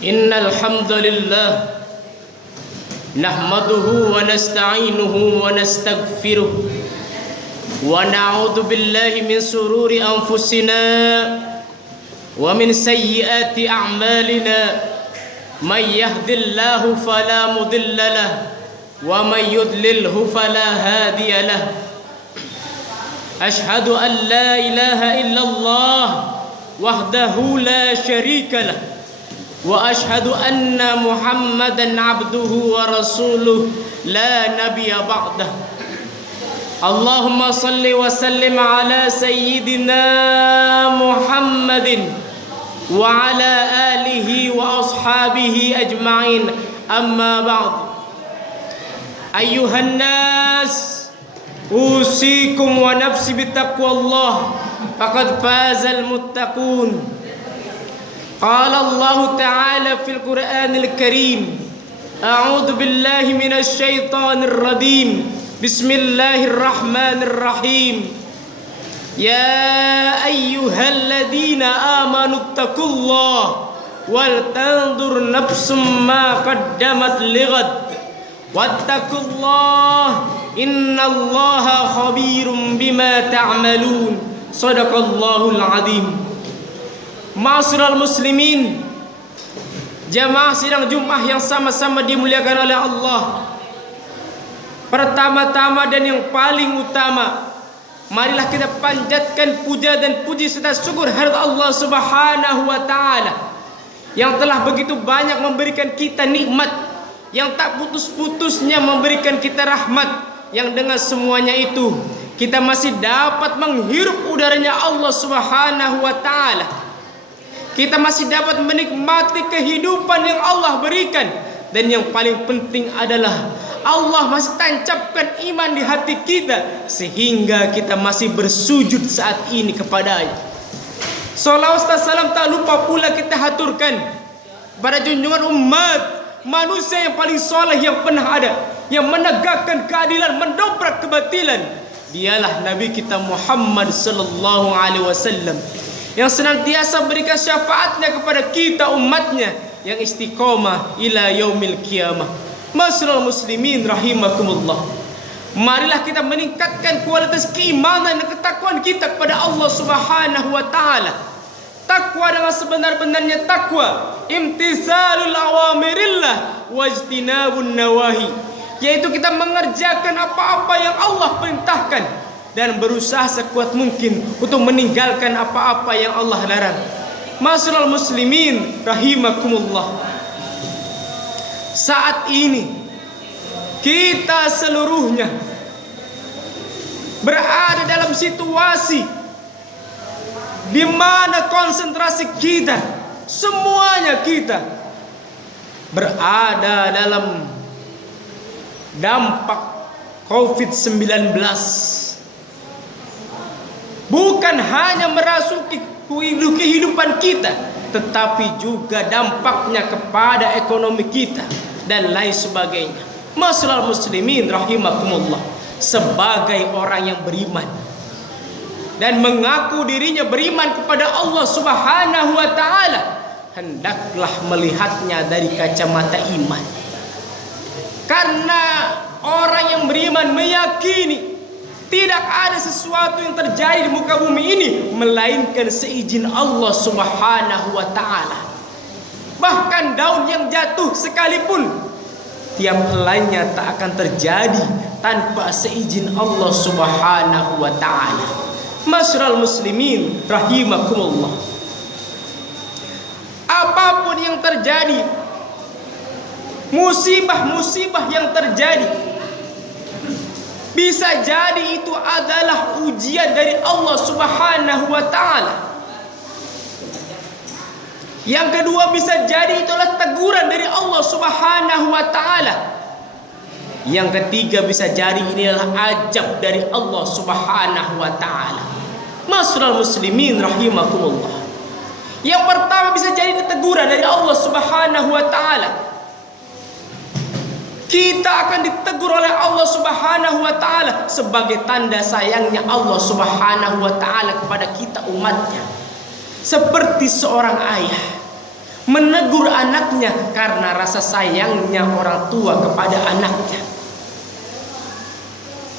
Innal hamdalillah nahmaduhu wa nasta'inuhu wa nastaghfiruh wa na'udzu billahi min sururi anfusina wa min sayyiati a'malina may yahdihillahu fala mudilla lahu wa may yudlilhu fala hadiya lahu ashhadu an la ilaha illallah wahdahu la syarika lahu wa ashhadu anna Muhammadan abduhu wa rasuluh la nabiyya ba'dah. Allahumma salli wa sallim ala sayyidina Muhammadin wa ala alihi wa ashabihi ajma'in, amma ba'd. Ayyuhan nas, usikum wa nafsi bittaqwallah, faqad fazal muttaqun. قال الله تعالى في القرآن الكريم أعوذ بالله من الشيطان الرجيم بسم الله الرحمن الرحيم يا أيها الذين آمنوا اتقوا الله ولتنظر نفس ما قدمت لغد واتقوا الله إن الله خبير بما تعملون صدق الله العظيم. Ma'asyiral muslimin, jamaah sidang Jumat yang sama-sama dimuliakan oleh Allah. Pertama-tama dan yang paling utama, marilah kita panjatkan puja dan puji serta syukur hadirat Allah Subhanahu wa taala yang telah begitu banyak memberikan kita nikmat, yang tak putus-putusnya memberikan kita rahmat, yang dengan semuanya itu kita masih dapat menghirup udaranya Allah Subhanahu wa taala. Kita masih dapat menikmati kehidupan yang Allah berikan. Dan yang paling penting adalah Allah masih tancapkan iman di hati kita, sehingga kita masih bersujud saat ini kepadanya. Salawat dan salam tak lupa pula kita haturkan pada junjungan umat, manusia yang paling soleh yang pernah ada, yang menegakkan keadilan, mendobrak kebatilan. Dialah Nabi kita Muhammad sallallahu alaihi wasallam, yang senantiasa berikan syafaatnya kepada kita umatnya yang istiqomah ila yaumil qiyamah. Ma'asyiral muslimin rahimakumullah, marilah kita meningkatkan kualitas keimanan dan ketakwaan kita kepada Allah Subhanahu wa taala. Takwa dengan sebenar-benarnya takwa, imtithalul awamirillah wajtinabun nawahi, yaitu kita mengerjakan apa-apa yang Allah perintahkan dan berusaha sekuat mungkin untuk meninggalkan apa-apa yang Allah larang. Ma'asyiral muslimin rahimakumullah, saat ini kita seluruhnya berada dalam situasi di mana konsentrasi kita, semuanya kita berada dalam dampak COVID-19. Bukan hanya merasuki kehidupan kita, tetapi juga dampaknya kepada ekonomi kita dan lain sebagainya. Ma'asyiral muslimin rahimakumullah, sebagai orang yang beriman dan mengaku dirinya beriman kepada Allah Subhanahu wa taala, hendaklah melihatnya dari kacamata iman. Karena orang yang beriman meyakini tidak ada sesuatu yang terjadi di muka bumi ini melainkan seizin Allah Subhanahu wa taala. Bahkan daun yang jatuh sekalipun, tiap helainya tak akan terjadi tanpa seizin Allah Subhanahu wa taala. Ma'asyiral muslimin rahimakumullah, apapun yang terjadi, musibah-musibah yang terjadi, Bisa jadi itu adalah ujian dari Allah Subhanahu wa ta'ala. Yang kedua, bisa jadi itu adalah teguran dari Allah Subhanahu wa ta'ala. Yang ketiga, bisa jadi ini adalah ajab dari Allah Subhanahu wa ta'ala. Masyaallah muslimin rahimakumullah. Yang pertama, bisa jadi teguran dari Allah Subhanahu wa ta'ala. Kita akan ditegur oleh Allah Subhanahu wa ta'ala sebagai tanda sayangnya Allah Subhanahu wa ta'ala kepada kita umatnya. Seperti seorang ayah menegur anaknya karena rasa sayangnya orang tua kepada anaknya.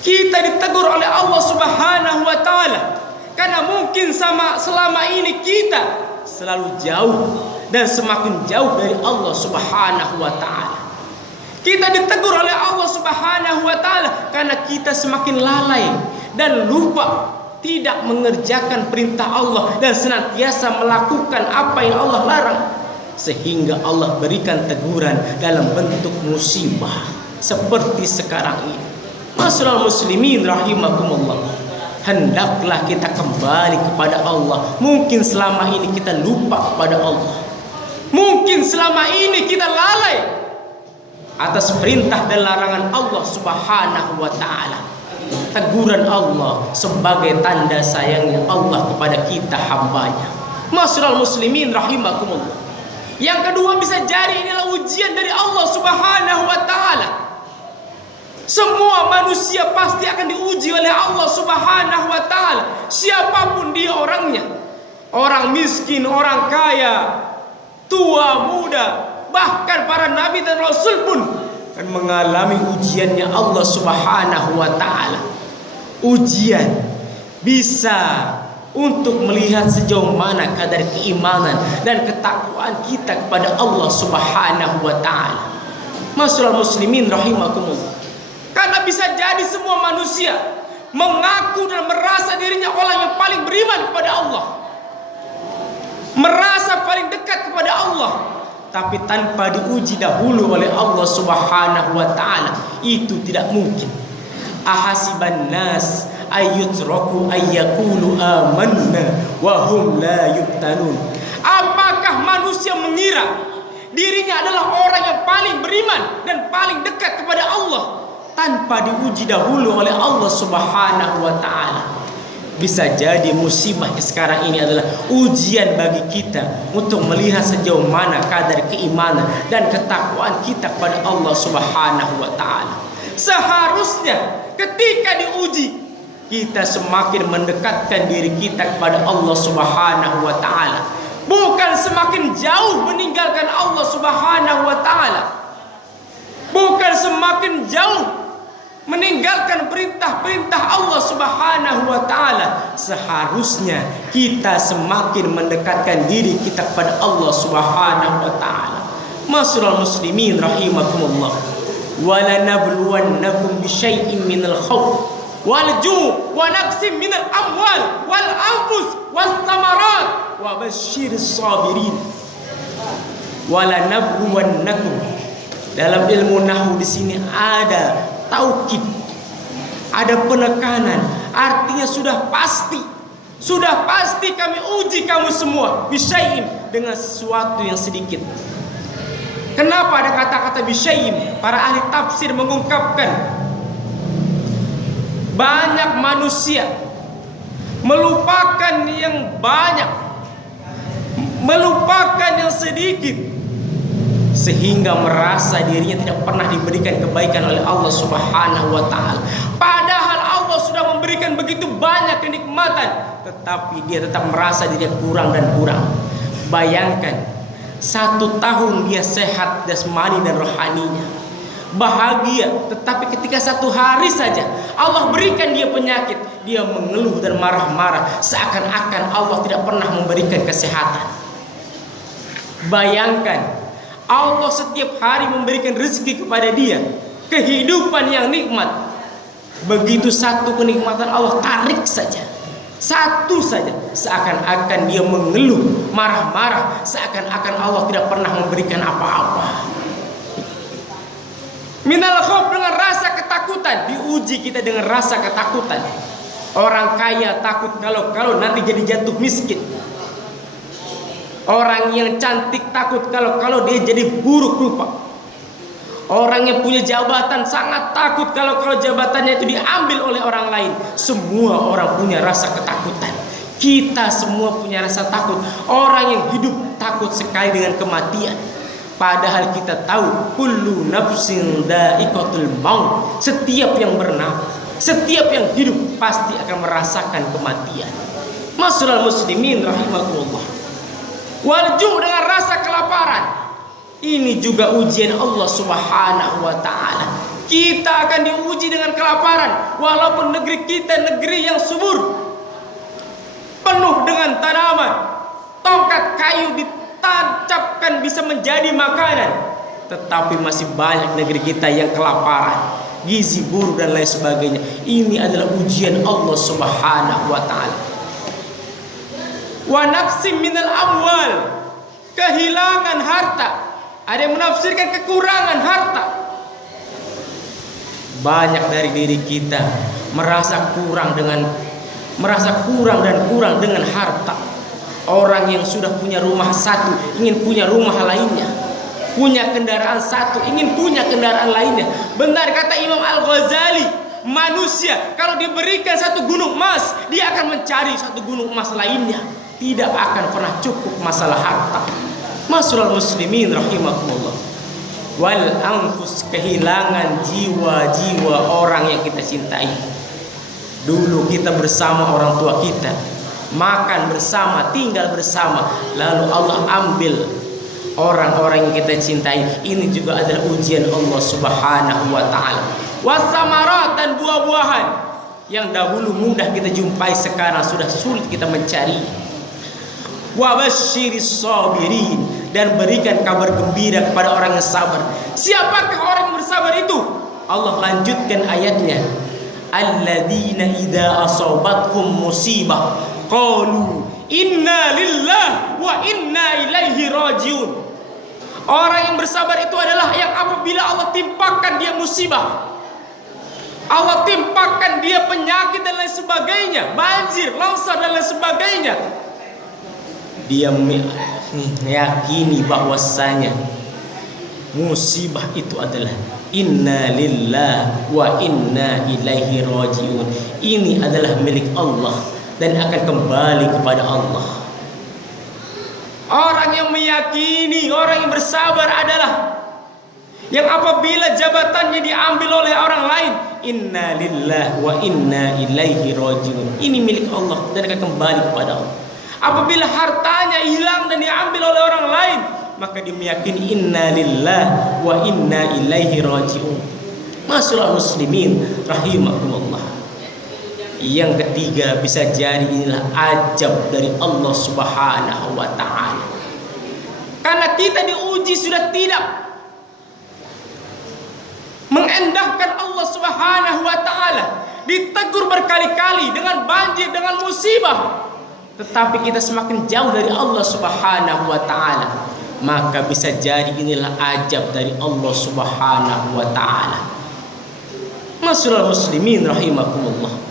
Kita ditegur oleh Allah Subhanahu wa ta'ala karena mungkin selama ini kita selalu jauh dan semakin jauh dari Allah Subhanahu wa ta'ala. Kita ditegur oleh Allah Subhanahu wa ta'ala karena kita semakin lalai dan lupa, tidak mengerjakan perintah Allah dan senantiasa melakukan apa yang Allah larang, sehingga Allah berikan teguran dalam bentuk musibah seperti sekarang ini. Masyaallah muslimin rahimakumullah. Hendaklah kita kembali kepada Allah. Mungkin selama ini kita lupa kepada Allah. Mungkin selama ini kita lalai atas perintah dan larangan Allah Subhanahu wa ta'ala. Teguran Allah sebagai tanda sayangnya Allah kepada kita hambanya. Masyaallah muslimin rahimakumullah. Yang kedua, bisa jadi inilah ujian dari Allah Subhanahu wa ta'ala. Semua manusia pasti akan diuji oleh Allah Subhanahu wa ta'ala, siapapun dia orangnya. Orang miskin, orang kaya, tua, muda, bahkan para nabi dan rasul pun akan mengalami ujiannya Allah Subhanahu wa ta'ala. Ujian bisa untuk melihat sejauh mana kadar keimanan dan ketakwaan kita kepada Allah Subhanahu wa ta'ala. Masyaallah muslimin rahimakumullah. Karena bisa jadi semua manusia mengaku dan merasa dirinya orang yang paling beriman kepada Allah, merasa paling dekat kepada Allah, tapi tanpa diuji dahulu oleh Allah Subhanahu wa ta'ala, itu tidak mungkin. Ahasiban nas ayyutraku ayyakulu amanna wa hum la yuftanun. Apakah manusia mengira dirinya adalah orang yang paling beriman dan paling dekat kepada Allah tanpa diuji dahulu oleh Allah Subhanahu wa ta'ala? Bisa jadi musibah sekarang ini adalah ujian bagi kita untuk melihat sejauh mana kadar keimanan dan ketakwaan kita kepada Allah Subhanahu wa ta'ala. Seharusnya ketika diuji, kita semakin mendekatkan diri kita kepada Allah Subhanahu wa ta'ala, bukan semakin jauh meninggalkan Allah Subhanahu wa ta'ala, bukan semakin jauh meninggalkan perintah-perintah Allah Subhanahu wa ta'ala. Seharusnya kita semakin mendekatkan diri kita kepada Allah Subhanahu wa ta'ala. Masyaallah muslimin rahimakumullah. Wala nabluwannakum bisyai'in minal khawf wal ju' wa naqsim minal amwal wal anfus was thamarat wa basyiris sabirin. Wala nabluwannakum, dalam ilmu nahwu di sini ada taukid, ada penekanan, artinya sudah pasti kami uji kamu semua bisyai'in, dengan sesuatu yang sedikit. Kenapa ada kata-kata bisyai'in? Para ahli tafsir mengungkapkan banyak manusia melupakan yang banyak, melupakan yang sedikit, sehingga merasa dirinya tidak pernah diberikan kebaikan oleh Allah Subhanahu wa ta'ala. Padahal Allah sudah memberikan begitu banyak kenikmatan, tetapi dia tetap merasa dirinya kurang dan kurang. Bayangkan, 1 tahun dia sehat jasmani dan rohaninya, bahagia, tetapi ketika 1 hari saja Allah berikan dia penyakit, dia mengeluh dan marah-marah, seakan-akan Allah tidak pernah memberikan kesehatan. Bayangkan, Allah setiap hari memberikan rezeki kepada dia, kehidupan yang nikmat. Begitu satu kenikmatan Allah tarik saja, satu saja, seakan-akan dia mengeluh, marah-marah, seakan-akan Allah tidak pernah memberikan apa-apa. Minal khauf, dengan rasa ketakutan ketakutan, diuji kita dengan rasa ketakutan. Orang kaya takut kalau nanti jadi jatuh miskin. Orang yang cantik takut kalau dia jadi buruk rupa. Orang yang punya jabatan sangat takut kalau jabatannya itu diambil oleh orang lain. Semua orang punya rasa ketakutan. Kita semua punya rasa takut. Orang yang hidup takut sekali dengan kematian. Padahal kita tahu kullu nafsin dha'iqatul maut. Setiap yang bernafas, setiap yang hidup pasti akan merasakan kematian. Masyaallah muslimin rahimakumullah. Walju' dengan rasa kelaparan. Ini juga ujian Allah Subhanahu wa taala. Kita akan diuji dengan kelaparan walaupun negeri kita negeri yang subur, penuh dengan tanaman. Tongkat kayu ditancapkan bisa menjadi makanan. Tetapi masih banyak negeri kita yang kelaparan, gizi buruk dan lain sebagainya. Ini adalah ujian Allah Subhanahu wa taala. Wa naqsim minal amwal, kehilangan harta. Ada yang menafsirkan kekurangan harta. Banyak dari diri kita merasa kurang dan kurang dengan harta. Orang yang sudah punya rumah satu ingin punya rumah lainnya, punya kendaraan satu ingin punya kendaraan lainnya. Benar kata Imam Al-Ghazali, manusia kalau diberikan satu gunung emas, dia akan mencari satu gunung emas lainnya. Tidak akan pernah cukup masalah harta. Masyaallah muslimin rahimakumullah. Wal anfus, kehilangan jiwa-jiwa orang yang kita cintai. Dulu kita bersama orang tua kita, makan bersama, tinggal bersama, lalu Allah ambil orang-orang yang kita cintai. Ini juga adalah ujian Allah Subhanahu wa taala. Wasamarat, dan buah-buahan yang dahulu mudah kita jumpai sekarang sudah sulit kita mencari. Wa basyiris sabirin, dan berikan kabar gembira kepada orang yang sabar. Siapakah orang yang bersabar itu? Allah lanjutkan ayatnya. Alladzina idza asabathum musibah qalu inna lillahi wa inna ilaihi rajiun. Orang yang bersabar itu adalah yang apabila Allah timpakan dia musibah, Allah timpakan dia penyakit dan lain sebagainya, banjir, longsor dan lain sebagainya, dia meyakini bahwasanya musibah itu adalah inna lillahi wa inna ilaihi rajiun. Ini adalah milik Allah dan akan kembali kepada Allah. Orang yang meyakini, orang yang bersabar adalah yang apabila jabatannya diambil oleh orang lain, inna lillahi wa inna ilaihi rajiun. Ini milik Allah dan akan kembali kepada Allah. Apabila hartanya hilang dan diambil oleh orang lain, maka dia meyakini inna lillahi wa inna ilaihi rajiun. Masyaallah muslimin rahimakumullah. Yang ketiga, bisa jadi inilah ajab dari Allah Subhanahu wa taala. Karena kita diuji sudah tidak mengendahkan Allah Subhanahu wa taala, ditegur berkali-kali dengan banjir, dengan musibah, tetapi kita semakin jauh dari Allah Subhanahu wa taala, maka bisa jadi inilah ajab dari Allah Subhanahu wa taala. Masyaallah muslimin rahimakumullah.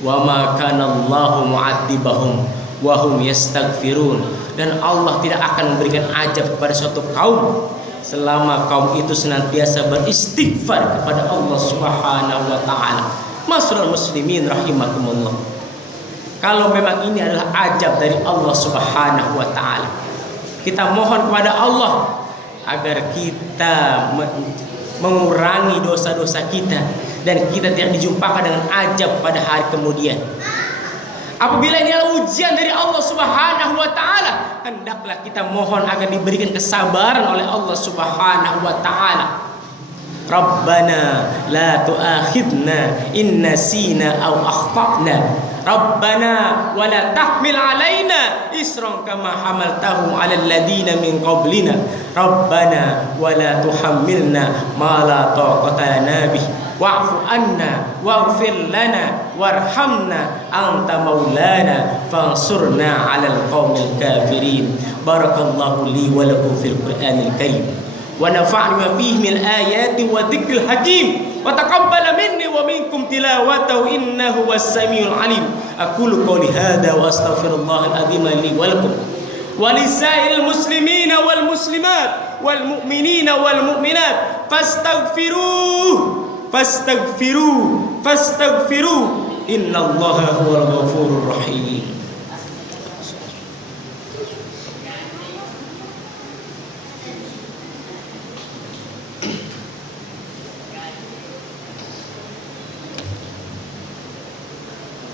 Wa ma kana Allahu mu'adzibahum wa hum yastaghfirun. Dan Allah tidak akan memberikan ajab kepada suatu kaum selama kaum itu senantiasa beristighfar kepada Allah Subhanahu wa taala. Masyaallah muslimin rahimakumullah. Kalau memang ini adalah ajab dari Allah Subhanahu wa taala, kita mohon kepada Allah agar kita mengurangi dosa-dosa kita dan kita tidak dijumpakan dengan ajab pada hari kemudian. Apabila ini adalah ujian dari Allah Subhanahu wa taala, hendaklah kita mohon agar diberikan kesabaran oleh Allah Subhanahu wa taala. Rabbana la tu'akhidna in nasina aw akhtana. Rabbana wa la tahmil alaina isran kama hamaltahu 'alal ladina min qablina. Rabbana wa la tuhammilna ma la taqata lana bih. Wa'fu anna waghfir lana warhamna anta maulana fansurna 'alal qaumil kafirin. Barakallahu li wa lakum fil Qur'anil karim ونفعني ما فيه من الآيات والذكر الحكيم وتقبل مني ومنكم تلاوته إنه هو السميع العليم. أقول قولي هذا وأستغفر الله العظيم لي ولكم ولسائر المسلمين والمسلمات والمؤمنين والمؤمنات فاستغفروه إن الله هو الغفور الرحيم.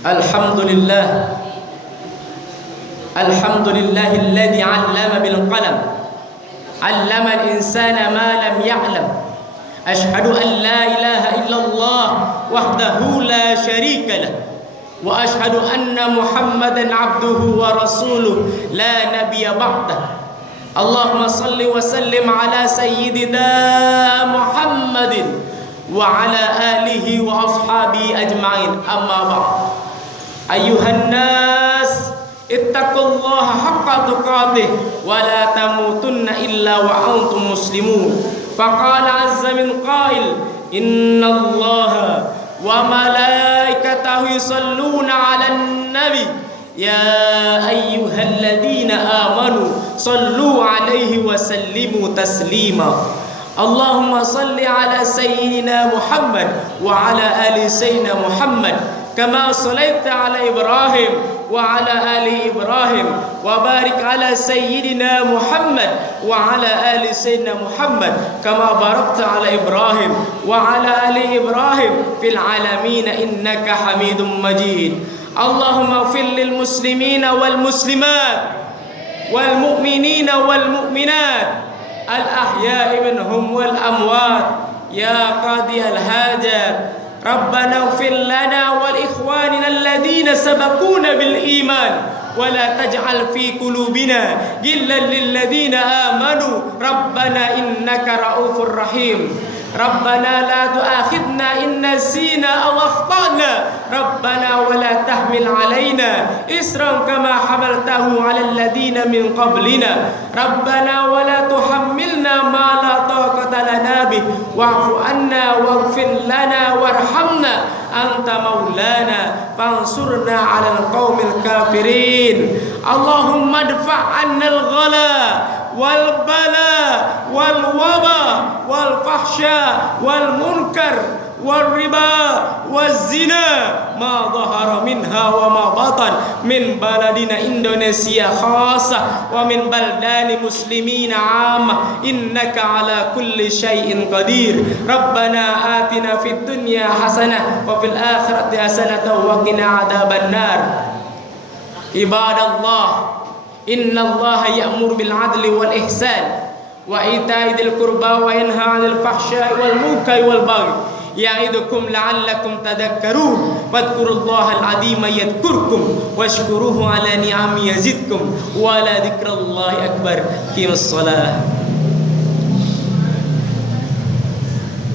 الحمد لله الذي علم بالقلم علم الإنسان ما لم يعلم. أشهد أن لا إله إلا الله وحده لا شريك له وأشهد أن محمدا عبده ورسوله لا نبي بعده. اللهم صل وسلم على سيدنا محمد وعلى آله وأصحابه أجمعين. أما بعد أيها الناس اتقوا الله حق تقاته ولا تموتن إلا وأنتم مسلمون. فقال عز من قائل إن الله وملائكته يصلون على النبي يا أيها الذين آمنوا صلوا عليه وسلموا تسليما. اللهم صل على سيدنا محمد وعلى آل سيدنا محمد كما صليت على إبراهيم وعلى آل إبراهيم وبارك على سيدنا محمد وعلى آل سيدنا محمد كما باركت على إبراهيم وعلى آل إبراهيم في العالمين إنك حميد مجيد. اللهم اغفر للمسلمين والمسلمات والمؤمنين والمؤمنات الأحياء منهم والأموات يا قاضي الحاجات. ربنا اغفر لنا ولإخواننا الذين سبقونا بالإيمان ولا تجعل في قلوبنا غلا للذين آمنوا ربنا إنك رؤوف رحيم. ربنا لا تؤاخذنا إن نسينا أو أخطأنا ربنا ولا تحمل علينا إصرا كما حملته على الذين من قبلنا ربنا ولا تحملنا ما لا طاقة لنا به واعف عنا واغفر لنا وارحمنا أنت مولانا فانصرنا على القوم الكافرين. اللهم ادفع عنا الغلاء والبلاء والوباء والفحشاء والمنكر والربا والزنا ما ظهر منها وما بطن من بلدنا إندونيسيا خاصة ومن بلدان المسلمين عامة إنك على كل شيء قدير. ربنا آتنا في الدنيا حسنة وفي الآخرة حسنة وقنا عذاب النار. عباد الله إن الله يأمر بالعدل والإحسان وإيتاء ذي القربى وينهى عن الفحشاء والمنكر والبغي يعظكم لعلكم تذكرون. فاذكروا الله العظيم يذكركم واشكروه على نعمه يزدكم ولا ذكر الله أكبر. قيموا الصلاة.